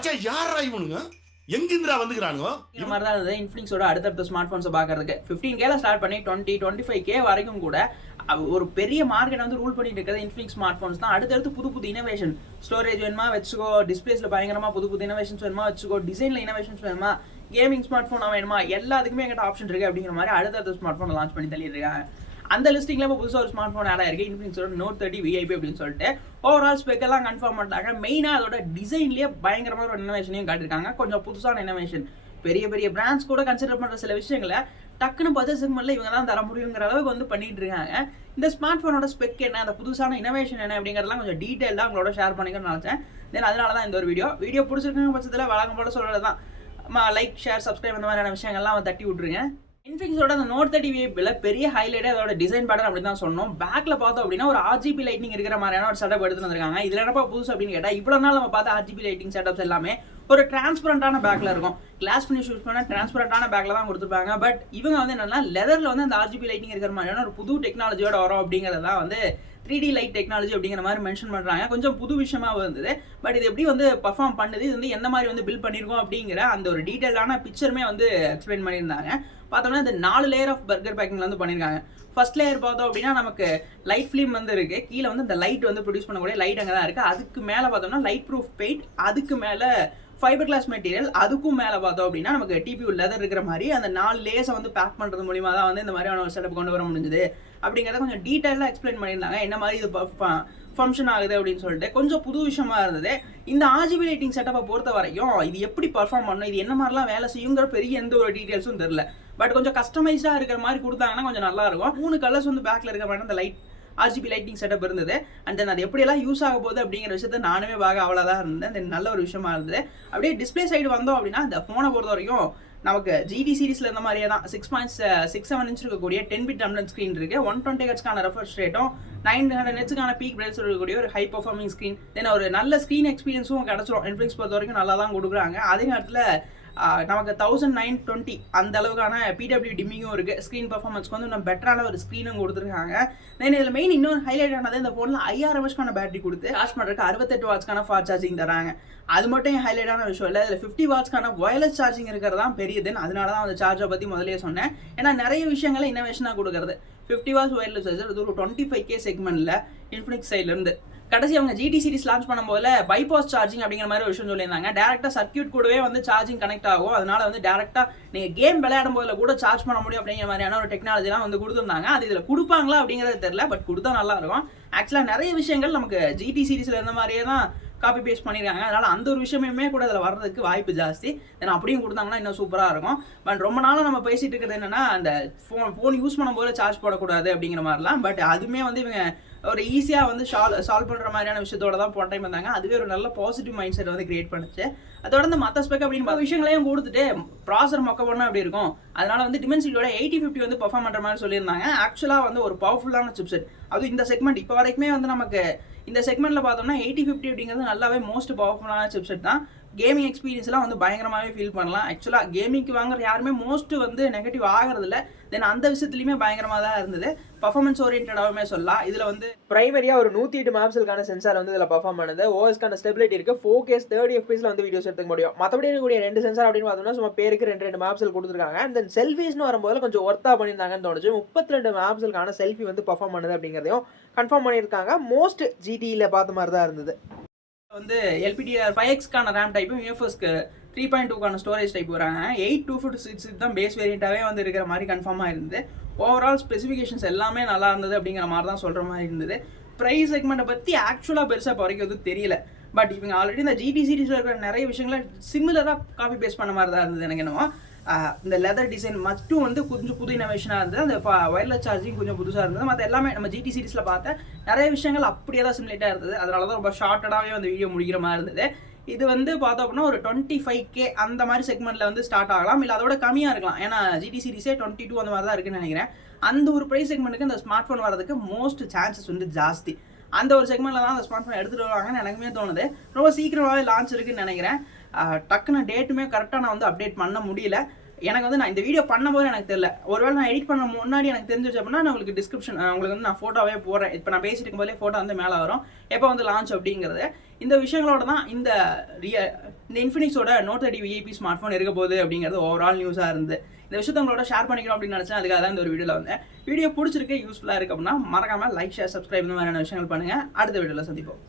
மச்சான் யாரா இவனுங்க எங்கிருந்துடா வந்துக்கிறானுங்க? இந்த மாதிரி தான் இருந்தது இன்ஃபினிக்ஸோட அடுத்தடுத்த ஸ்மார்ட் ஃபோன்ஸை பார்க்கறதுக்கு 15K ஸ்டார்ட் பண்ணி 25K வரைக்கும் கூட ஒரு பெரிய மார்க்கெட் வந்து ரூல் பண்ணிட்டு இருக்கிறது இன்ஃபினிக்ஸ் ஸ்மார்ட் ஃபோன்ஸ் தான். அடுத்தடுத்து புது புது இனோவேஷன், ஸ்டோரேஜ் வேணுமா வச்சுக்கோ, டிஸ்பிளேஸ்ல பயங்கரமா புது புது இனோவேஷன்ஸ் வேணுமா வச்சுக்கோ, டிசைன்ல இனோவேஷன்ஸ் வேணுமா, கேமிங் ஸ்மார்ட் ஃபோனா வேணுமா, எல்லாத்துக்குமே எங்கிட்ட ஆப்ஷன் இருக்கு அப்படிங்கிற மாதிரி அடுத்தடுத்த ஸ்மார்ட் ஃபோன் லான்ச் பண்ணி தள்ளிட்டு இருக்காங்க. அந்த லிஸ்டிங்ல இப்போ புதுசாக ஒரு ஸ்மார்ட் ஃபோன் ஆட் ஆயிருக்கு, இன்ஃபினிக்ஸோட Note 30 VIP அப்படின்னு சொல்லிட்டு. ஓவரால் ஸ்பெக் எல்லாம் கன்ஃபார்ம் பண்ணிட்டாங்க. மெயினாக அதோட டிசைன்லேயே பயங்கரமான ஒரு இனோவேஷனையும் காட்டியிருக்காங்க. கொஞ்சம் புதுசான இனோவேஷன், பெரிய பெரிய பிராண்ட்ஸ் கூட கன்சிடர் பண்ணுற சில விஷயங்களை டக்குன்னு பட்ஜெட் செக்மெண்ட்ல இவங்க தான் தர முடியுங்கிற அளவுக்கு வந்து பண்ணிட்டு இருக்காங்க. இந்த ஸ்மார்ட் ஃபோனோட ஸ்பெக் என்ன, அந்த புதுசான இனோவேஷன் என்ன அப்படிங்கிறதெல்லாம் கொஞ்சம் டீட்டெயிலாக உங்களோட ஷேர் பண்ணிக்கணும்னு நினச்சேன். தென் அதனால தான் இந்த ஒரு வீடியோ பிடிச்சிருக்குங்க பட்சத்தில் வழக்கம் போல சொல்கிறது தான். லைக், ஷேர், சப்ஸ்கிரைப் அந்த மாதிரியான விஷயங்கள்லாம் தட்டி விட்டுருங்க. இன்ஃபினிக்ஸோட அந்த Note 30 VIPல பெரிய ஹைலைட்டே அதோட டிசைன் பேட்டர்ன் அப்படி தான் சொல்லணும். பேக்ல பார்த்தோம் அப்படின்னா ஒரு RGB லைட்டிங் இருக்கிற மாதிரியான ஒரு செட்டப் எடுத்து வந்திருக்காங்க. இதுல என்னப்பா புதுசு அப்படின்னு கேட்டா, இவ்வளவு நாள் நம்ம பார்த்த RGB லைட்டிங் செட்டப்ஸ் எல்லாமே ஒரு டிரான்ஸ்பரண்டான பேக்ல இருக்கும். கிளாஸ் ஃபினிஷ் யூஸ் பண்ண டிரான்ஸ்பரண்டான பேக்ல தான் கொடுத்துருப்பாங்க. பட் இவங்க வந்து என்னன்னா லெதர்ல வந்து அந்த RGB லைட்டிங் இருக்கிற மாதிரியான ஒரு புது டெக்னாலஜியோட வரும் அப்படிங்கிறதா வந்து 3D லைட் டெக்னாலஜி அப்படிங்கிற மாதிரி மென்ஷன் பண்ணுறாங்க. கொஞ்சம் புது விஷயமாக இருந்தது. பட் இது எப்படி வந்து பர்ஃபார்ம் பண்ணுது, இது வந்து எந்த மாதிரி வந்து பில்ட் பண்ணியிருக்கோம் அப்படிங்கிற அந்த ஒரு டீட்டெயிலான பிக்சருமே வந்து எக்ஸ்பிளைன் பண்ணியிருந்தாங்க. பார்த்தோம்னா இந்த 4 லேயர் ஆஃப் பர்கர் பேக்கிங்ல வந்து பண்ணியிருக்காங்க. ஃபர்ஸ்ட் லேயர் பார்த்தோம் அப்படின்னா நமக்கு லைட் ஃபிலிம் வந்து இருக்கு. கீழே வந்து இந்த லைட் வந்து ப்ரொடியூஸ் பண்ணக்கூடிய லைட் அங்கே தான் இருக்கு. அதுக்கு மேலே பார்த்தோம்னா லைட் ப்ரூஃப் பெயிண்ட், அதுக்கு மேலே ஃபைபர் கிளாஸ் மெட்டீரியல், அதுக்கும் மேலே பார்த்தோம் அப்படின்னா நமக்கு டிபியூ லெதர் இருக்கிற மாதிரி அந்த 4 லேயர்ஸை வந்து பேக் பண்ணுறது மூலியமாக தான் வந்து இந்த மாதிரியான ஒரு செட்டப் கொண்டு வர முடிஞ்சது அப்படிங்கிறத கொஞ்சம் டீட்டெயிலாக எக்ஸ்பிளைன் பண்ணியிருந்தாங்க. என்ன மாதிரி இது ஃபங்க்ஷன் ஆகுது அப்படின்னு சொல்லிட்டு கொஞ்சம் புது விஷயமா இருந்தது. இந்த RGB லைட்டிங் செட்டப்பை பொறுத்த வரைக்கும் இது எப்படி பர்ஃபார்ம் பண்ணணும், இது என்ன மாதிரிலாம் வேலை செய்யுங்கிற பெரிய எந்த ஒரு டீட்டெயில்ஸும் தெரியல. பட் கொஞ்சம் கஸ்டமைஸ்டாக இருக்கிற மாதிரி கொடுத்தாங்கன்னா கொஞ்சம் நல்லா இருக்கும். 3 கலர்ஸ் வந்து பேக்கில் இருக்கிற மாதிரி அந்த லைட் RGB லைட்டிங் செட்டப் இருந்தது. அண்ட் தென் அது எப்படியெல்லாம் யூஸ் ஆக போகுது அப்படிங்கிற விஷயத்த நானுமே பார்க்க அவ்வளோதான் இருந்தேன். தென் நல்ல ஒரு விஷயமா இருந்தது. அப்படியே டிஸ்பிளே சைடு வந்தோம் அப்படின்னா இந்த ஃபோனை பொறுத்த வரைக்கும் நமக்கு GT சீரிஸில் இருந்த மாதிரியே தான் 6.67 இன்ச் இருக்கக்கூடிய 10-bit AMOLED ஸ்க்ரீன் இருக்குது. 120 Hz ரெஃப்ரெஷ் ரேட்டும் 900 Hz பீக் பிரைட்ஸ் இருக்கக்கூடிய ஒரு ஹை பர்ஃபார்மிங் ஸ்க்ரீன். தென் ஒரு நல்ல ஸ்க்ரீன் எக்ஸ்பீரியன்ஸும் கிடச்சிரும். இன்ஃபினிக்ஸ் பொறுத்த வரைக்கும் நல்லா தான் கொடுக்குறாங்க. அதே நேரத்தில் நமக்கு 1920 அந்த அளவுக்கான PW டிம்மிங்கும் இருக்குது. ஸ்க்ரீன் பர்ஃபார்மன்ஸ்க்கு வந்து இன்னும் பெட்டரான ஒரு ஸ்க்ரீனும் கொடுத்துருக்காங்க. தென் இதில் மெயின் இன்னொரு ஹைலைட் ஆனது இந்த ஃபோனில் 5000 mAh பேட்டரி கொடுத்து சார்ஜ் பண்ணுறதுக்கு 68 வாட்ஸ்க்கான ஃபாஸ்ட் சார்ஜிங் தராங்க. அது மட்டும் ஹைலைட்டான விஷயம் இல்லை, இதில் 50 வாட்ஸ்க்கான வயர்லெஸ் சார்ஜிங் இருக்கிறது தான் பெரியதுன்னு. அதனால தான் அந்த சார்ஜரை பற்றி முதலே சொன்னேன். ஏன்னா நிறைய விஷயங்களை இன்னோவேஷனாக கொடுக்குறது 50 வாட்ஸ் வயர்லெஸ் சார்ஜர். இது ஒரு 25K செக்மெண்ட்டில் இன்ஃபினிக்ஸ் சைட்லேருந்து கடைசி அவங்க GT சீரிஸ் லான்ச் பண்ணும்போது பைபாஸ் சார்ஜிங் அப்படிங்கிற மாதிரி ஒரு விஷயம் சொல்லியிருந்தாங்க. டேரெக்டாக சர்க்யூட் கூடவே வந்து சார்ஜிங் கனெக்ட் ஆகும். அதனால வந்து டேரெக்டாக நீங்கள் கேம் விளையாடும் போதில் கூட சார்ஜ் பண்ண முடியும் அப்படிங்கிற மாதிரியான ஒரு டெக்னாலஜிலாம் வந்து கொடுத்துருந்தாங்க. அது இதில் கொடுப்பாங்களா அப்படிங்கிறது தெரியல, பட் கொடுத்தா நல்லா இருக்கும். ஆக்சுவலாக நிறைய விஷயங்கள் நமக்கு GT சீரிஸில் இருந்த மாதிரியே தான் காப்பி பேஸ்ட் பண்ணியிருக்காங்க. அதனால் அந்த ஒரு விஷயமே கூட அதில் வர்றதுக்கு வாய்ப்பு ஜாஸ்தி. ஏன்னா அப்படியும் கொடுத்தாங்கன்னா இன்னும் சூப்பராக இருக்கும். பட் ரொம்ப நாளும் நம்ம பேசிகிட்டு இருக்கிறது என்னென்னா அந்த ஃபோன் யூஸ் பண்ணும்போது சார்ஜ் போடக்கூடாது அப்படிங்கிற மாதிரிலாம். பட் அதுவுமே வந்து இவங்க ஒரு ஈஸியாக வந்து சால்வ் பண்ணுற மாதிரியான விஷயத்தோட தான் போன டைம் வந்தாங்க. அதுவே ஒரு நல்ல பாசிட்டிவ் மைண்ட் செட் வந்து கிரியேட் பண்ணுச்சு. அதோட இந்த மற்ற ஸ்பெக் அப்படின்னு பார்த்த விஷயங்களையும் கொடுத்துட்டு ப்ராசர் மொக்க பண்ணால் அப்படி இருக்கும். அதனால வந்து டிமென்சிட்டியோட 8050 வந்து பர்ஃபார்ம் பண்ணுற மாதிரி சொல்லியிருந்தாங்க. ஆக்சுவலாக வந்து ஒரு பவர்ஃபுல்லான சிப்செட். அதுவும் இந்த செக்மெண்ட் இப்போ வரைக்குமே வந்து நமக்கு இந்த செக்மெண்ட்டில் பார்த்தோம்னா 8050 அப்படிங்கிறது நல்லாவே மோஸ்ட் பவர்ஃபுல்லான சிப்செட் தான். கேமிங் எக்ஸ்பீரியன்ஸ்லாம் வந்து பயங்கரமாகவே ஃபீல் பண்ணலாம். ஆக்சுவலாக கேமிங்க்கு வாங்குற யாருமே மோஸ்ட் வந்து நெகட்டிவ் ஆகிறதில்ல. தென் அந்த விஷயத்துலையுமே பயங்கரமாக தான் இருந்தது. பர்ஃபார்மன்ஸ் ஓரியன்டாகவுமே சொல்லலாம். இதில் வந்து பிரைமரியாக ஒரு 108 மெகாபிக்சலுக்கான சென்சார் வந்து இதில் பர்ஃபார்ம் பண்ணுது. OSக்கான ஸ்டெபிலிட்டி இருக்குது. 4K 30 FPS வந்து வீடியோஸ் எடுத்துக்க முடியும். மற்றபடி இருக்கக்கூடிய 2 சென்சார் அப்படின்னு பார்த்தோம்னா சும்மா பேருக்கு 2 மெகாபிக்சல் கொடுத்துருக்காங்க. தென் செல்ஃபிஸ்னு வரும்போது கொஞ்சம் ஒர்த்தாக பண்ணியிருந்தாங்கன்னு தோணுச்சு. 32 மெகாபிக்சலுக்கான செல்ஃபி வந்து பர்ஃபார்ம் பண்ணுது அப்படிங்கிறதையும் கன்ஃபார்ம் பண்ணியிருக்காங்க. மோஸ்ட் GTயில் பார்த்த மாதிரி தான் இருந்தது. வந்து LPDDR5Xக்கான ரேம் டைப்பும் UFSக்கு 3.2க்கான ஸ்டோரேஜ் டைப் வராங்க. 8256 தான் பேஸ் வேரியண்ட்டாகவே வந்து இருக்கிற மாதிரி கன்ஃபார்மாக இருந்தது. ஓவரால் ஸ்பெசிஃபிகேஷன்ஸ் எல்லாமே நல்லா இருந்தது அப்படிங்கிற மாதிரி தான் சொல்கிற மாதிரி இருந்தது. ப்ரைஸ் செக்மெண்ட்டை பற்றி ஆக்சுவலாக பெருசாக இப்போ வரைக்கும் எதுவும் தெரியல. பட் இவங்க ஆல்ரெடி இந்த GT சீரிஸில் இருக்கிற நிறைய விஷயங்களை சிமிலராக காப்பி பேஸ்ட் பண்ண மாதிரி தான் இருந்தது. எனக்கு என்னவோ இந்த லெதர் டிசைன் மட்டும் வந்து கொஞ்சம் புது இனோவேஷனாக இருந்தது. அந்த வயர்லெஸ் சார்ஜிங் கொஞ்சம் புதுசாக இருந்தது. மற்ற எல்லாமே நம்ம GT சீரிஸில் பார்த்த நிறைய விஷயங்கள் அப்படியே தான் சிமிலேட்டாக இருந்தது. அதனால தான் ரொம்ப ஷார்ட்டடாகவே வந்து வீடியோ முடிக்கிற மாதிரி இருந்தது. இது வந்து பார்த்தோம் அப்படின்னா ஒரு 25K அந்த மாதிரி செக்மெண்ட்டில் வந்து ஸ்டார்ட் ஆகலாம், இல்லை அதோட கம்மியாக இருக்கலாம். ஏன்னா GT சீரிஸே 22 அந்த மாதிரி தான் இருக்குன்னு நினைக்கிறேன். அந்த ஒரு ப்ரைஸ் செக்மெண்ட்டுக்கு இந்த ஸ்மார்ட் ஃபோன் வரதுக்கு மோஸ்ட் சான்சஸ் வந்து ஜாஸ்தி. அந்த ஒரு செக்மெண்ட்டில் தான் அந்த ஸ்மார்ட் ஃபோன் எடுத்துகிட்டு வருவாங்கன்னு எனக்குமே தோணுது. ரொம்ப சீக்கிரமாகவே லான்ச் இருக்குன்னு நினைக்கிறேன். டக்குன்னு டேட்டுமே கரெக்டாக நான் வந்து அப்டேட் பண்ண முடியல. எனக்கு வந்து நான் இந்த வீடியோ பண்ணும்போது எனக்கு தெரியல. ஒருவேளை நான் எடிட் பண்ண முன்னாடி எனக்கு தெரிஞ்சிச்சு அப்படின்னா நான் உங்களுக்கு டிஸ்கிரிப்ஷன் உங்களுக்கு வந்து நான் ஃபோட்டோவே போடுறேன். இப்போ நான் பேசிட்டு இருக்கும்போதே ஃபோட்டோ வந்து மேலே வரும் எப்போ வந்து லான்ச் அப்படிங்கிறது. இந்த விஷயங்களோட தான் இந்த இந்த இன்ஃபினிக்ஸோட நோட் 30 விஐபி ஸ்மார்ட் ஃபோன் இருக்க போகுது அப்படிங்கிறது ஓவரால் நியூஸாக இருந்து இந்த விஷயத்தை உங்களோட ஷேர் பண்ணிக்கணும் அப்படின்னு நினச்சேன். அதுக்காக தான் இந்த ஒரு வீடியோவில் வந்தேன். வீடியோ பிடிச்சிருக்கு, யூஸ்ஃபுல்லாக இருக்கு அப்படின்னா மறக்காமல் லைக், ஷேர், சப்ஸ்கிரைப் இந்த மாதிரியான விஷயங்கள் பண்ணுங்கள். அடுத்த வீடியோவில் சந்திப்போம்.